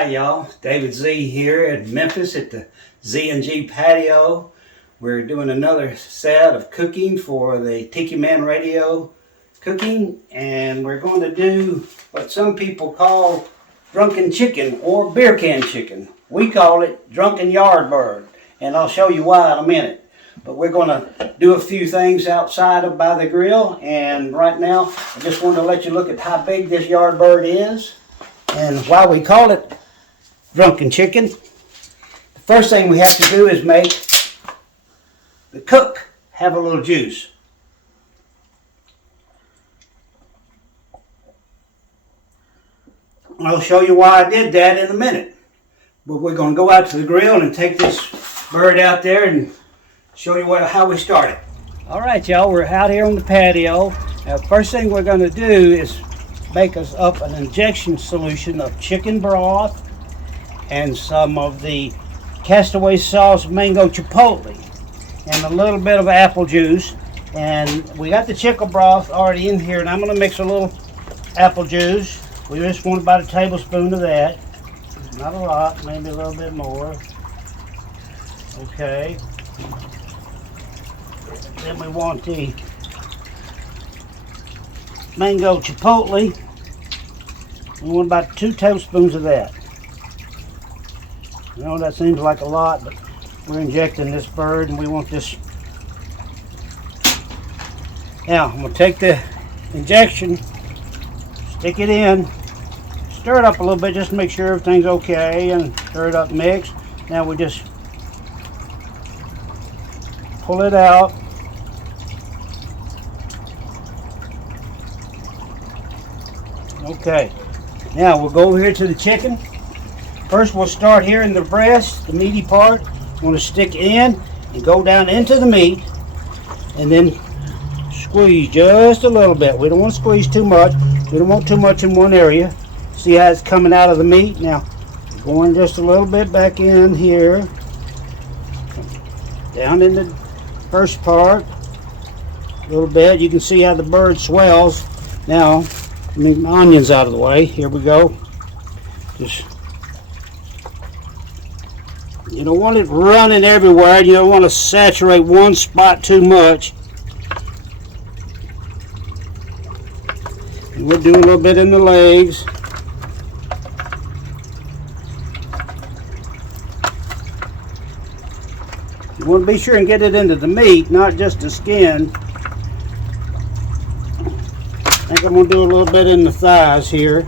Hi y'all, David Z here at Memphis at the Z&G patio. We're doing another set of cooking for the Tiki Man Radio cooking, and we're going to do what some people call drunken chicken or beer can chicken. We call it drunken yard bird, and I'll show you why in a minute. But we're going to do a few things outside by the grill, and right now I just want to let you look at how big this yard bird is and why we call it drunken chicken. The first thing we have to do is make the cook have a little juice. I'll show you why I did that in a minute. But we're going to go out to the grill and take this bird out there and show you how we started. Alright y'all, we're out here on the patio. Now, first thing we're going to do is make us up an injection solution of chicken broth and some of the castaway sauce mango chipotle and a little bit of apple juice. And we got the chicken broth already in here, and I'm going to mix a little apple juice. We just want about a tablespoon of that. Not a lot, maybe a little bit more. Okay. Then we want the mango chipotle. We want about 2 tablespoons of that. I know that seems like a lot, but we're injecting this bird and we want this. Now, I'm going to take the injection, stick it in, stir it up a little bit just to make sure everything's okay, and stir it up mix. Now we just pull it out. Okay, now we'll go over here to the chicken. First we'll start here in the breast, the meaty part. I'm going to stick it in and go down into the meat and then squeeze just a little bit. We don't want to squeeze too much. We don't want too much in one area. See how it's coming out of the meat? Now, going just a little bit back in here. Down in the first part. A little bit. You can see how the bird swells. Now, let me get my onions out of the way. Here we go. Just, you don't want it running everywhere. You don't want to saturate one spot too much. And we'll do a little bit in the legs. You want to be sure and get it into the meat, not just the skin. I think I'm going to do a little bit in the thighs here.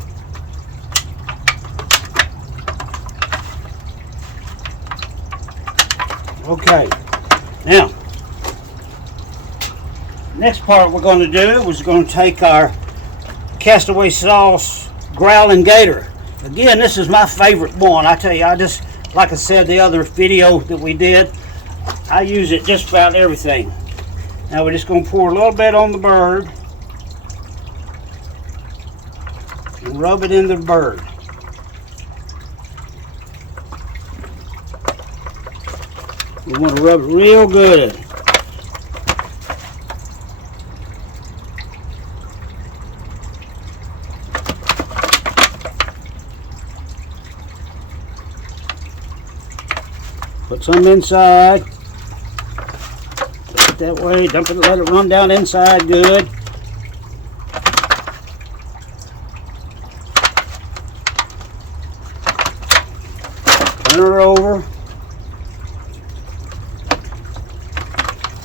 Okay, now, next part we're going to do is going to take our castaway sauce growling gator. Again, this is my favorite one. I tell you, like I said, the other video that we did, I use it just about everything. Now we're just going to pour a little bit on the bird and rub it into the bird. We want to rub it real good. Put some inside. Put it that way. Dump it, let it run down inside good. Turn her over.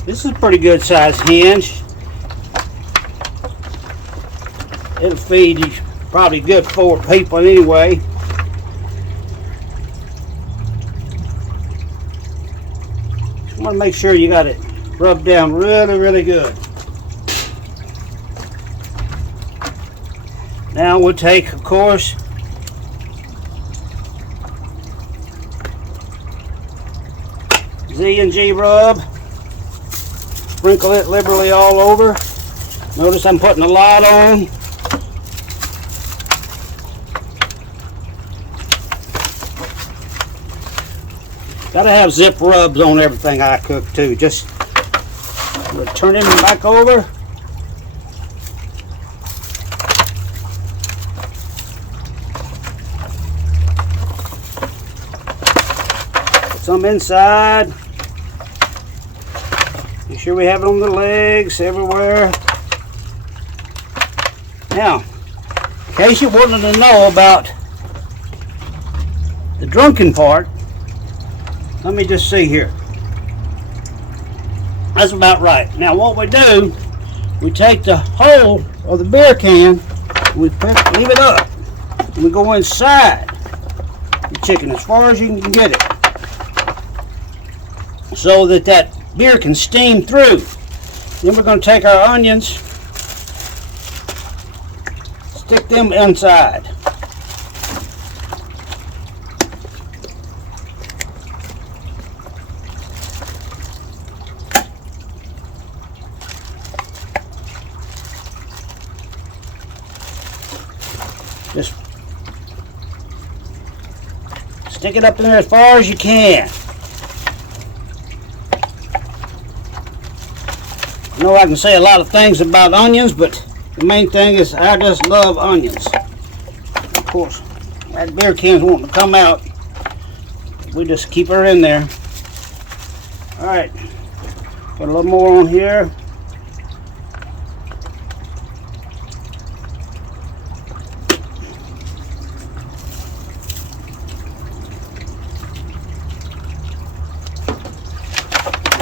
This is a pretty good sized hinge. It'll feed you probably good 4 people anyway. You want to make sure you got it rubbed down really, really good. Now we'll take, of course, Z&G rub. Sprinkle it liberally all over. Notice I'm putting a lot on. Gotta have zip rubs on everything I cook too. Just turn it back over. some inside. Make sure we have it on the legs, everywhere. Now, in case you wanted to know about the drunken part, let me just see here. That's about right. Now what we do, we take the hole of the beer can, we leave it up, and we go inside the chicken as far as you can get it, so that that beer can steam through. Then we're going to take our onions, stick them inside. Just stick it up in there as far as you can. I know I can say a lot of things about onions, but the main thing is I just love onions. Of course, that beer can's wanting to come out. We just keep her in there. Alright, put a little more on here.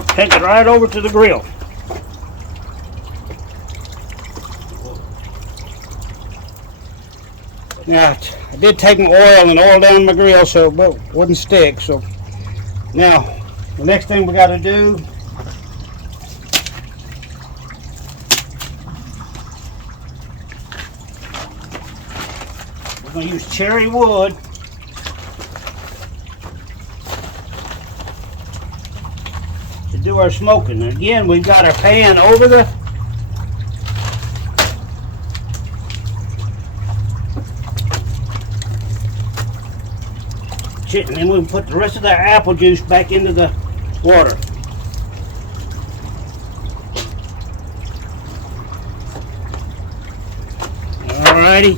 Take it right over to the grill. Now, I did take my oil and oil down my grill so it wouldn't stick. So now, the next thing we got to do, we're going to use cherry wood. To do our smoking. And again, we've got our pan over the shit, and then we'll put the rest of that apple juice back into the water. Alrighty.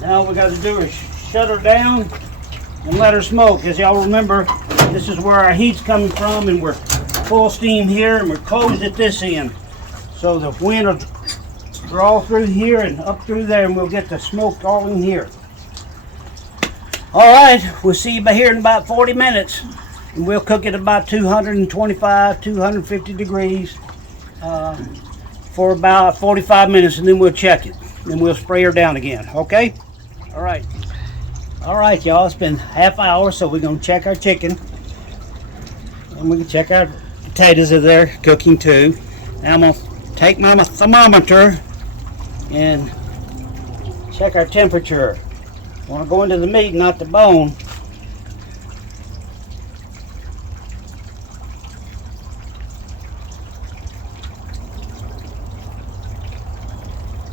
Now what we got to do is shut her down and let her smoke. As y'all remember, this is where our heat's coming from, and we're full steam here, and we're closed at this end. So the wind will draw through here and up through there, and we'll get the smoke all in here. Alright, we'll see you here in about 40 minutes. And we'll cook it about 225, 250 degrees for about 45 minutes, and then we'll check it. Then we'll spray her down again, okay? Alright. Alright, y'all, it's been half hour, so we're going to check our chicken. And we can check our potatoes if they're cooking too. Now I'm going to take my thermometer and check our temperature. I want to go into the meat, not the bone.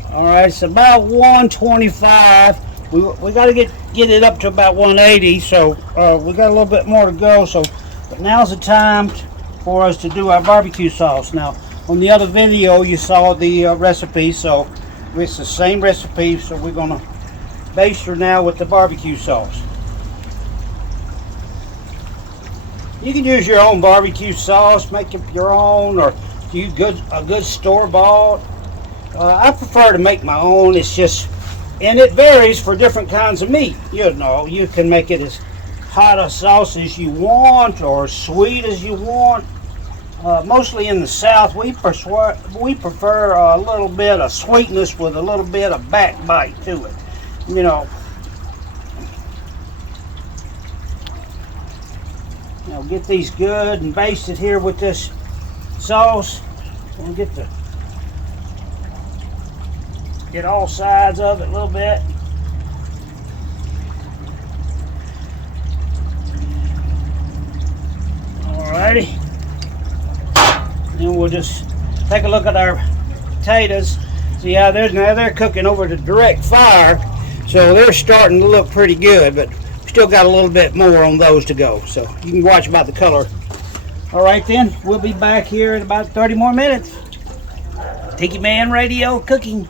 Alright, it's about 125. We got to get it up to about 180, so we got a little bit more to go. So, but now's the time for us to do our barbecue sauce. Now, on the other video, you saw the recipe, so it's the same recipe. So we're gonna baste her now with the barbecue sauce. You can use your own barbecue sauce, make it your own, or use a good store-bought. I prefer to make my own. It's just, and it varies for different kinds of meat. You know, you can make it as hot a sauce as you want, or sweet as you want. Mostly in the South, we prefer a little bit of sweetness with a little bit of backbite to it. You know, get these good and basted here with this sauce. And get all sides of it a little bit. Alrighty. Then we'll just take a look at our potatoes. See how they're cooking over the direct fire, so they're starting to look pretty good, but we still got a little bit more on those to go. So you can watch about the color. Alright then, we'll be back here in about 30 more minutes. Tiki Man Radio cooking.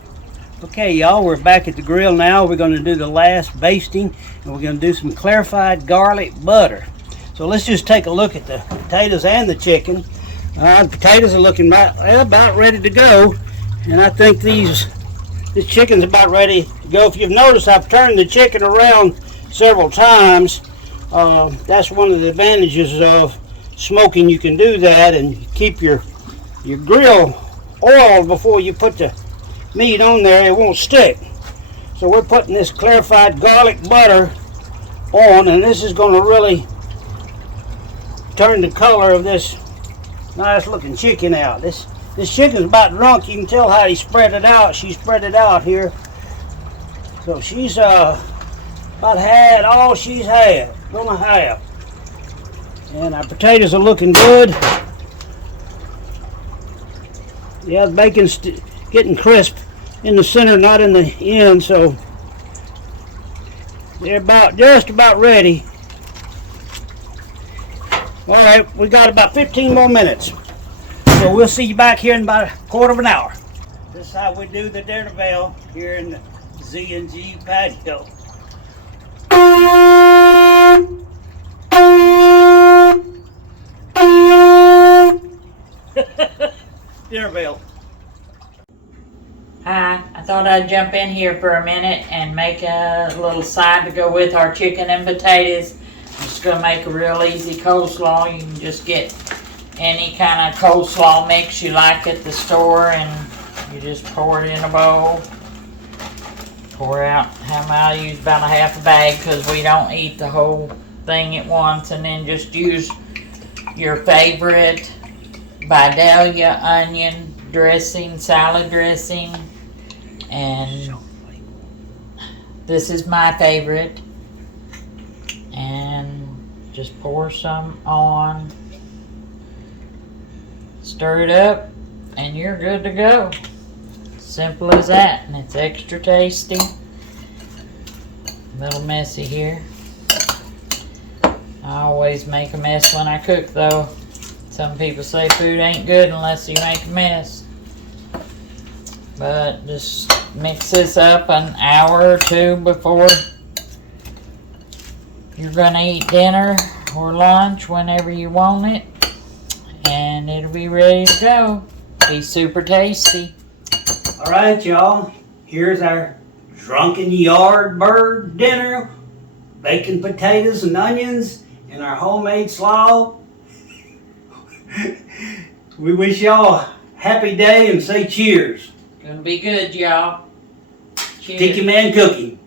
Okay, y'all, we're back at the grill now. We're going to do the last basting, and we're going to do some clarified garlic butter. So let's just take a look at the potatoes and the chicken. The potatoes are looking about ready to go, and I think this chicken's about ready to go. If you've noticed, I've turned the chicken around several times. That's one of the advantages of smoking. You can do that and keep your grill oiled before you put the meat on there. It won't stick. So we're putting this clarified garlic butter on, and this is going to really turn the color of this nice looking chicken out. This chicken's about drunk. You can tell how he spread it out. She spread it out here. So she's about had all she's gonna have. And our potatoes are looking good. Yeah, the bacon's getting crisp in the center, not in the end, so they're just about ready. All right, we got about 15 more minutes, so we'll see you back here in about a quarter of an hour. This is how we do the dinner bell here in the Z&G patio. Dinner bell. Hi, I thought I'd jump in here for a minute and make a little side to go with our chicken and potatoes. I'm just going to make a real easy coleslaw. You can just get any kind of coleslaw mix you like at the store, and you just pour it in a bowl. Pour out, I use about a half a bag because we don't eat the whole thing at once, and then just use your favorite Vidalia onion dressing, salad dressing, and this is my favorite, and just pour some on, stir it up, and you're good to go. Simple as that, and it's extra tasty. A little messy here. I always make a mess when I cook, though. Some people say food ain't good unless you make a mess. But just mix this up an hour or two before you're gonna eat dinner or lunch, whenever you want it, and it'll be ready to go. Be super tasty. All right, y'all, here's our drunken yard bird dinner. Bacon, potatoes, and onions, and our homemade slaw. We wish y'all a happy day and say cheers. Gonna be good, y'all. Cheers. Tiki Man Cooking.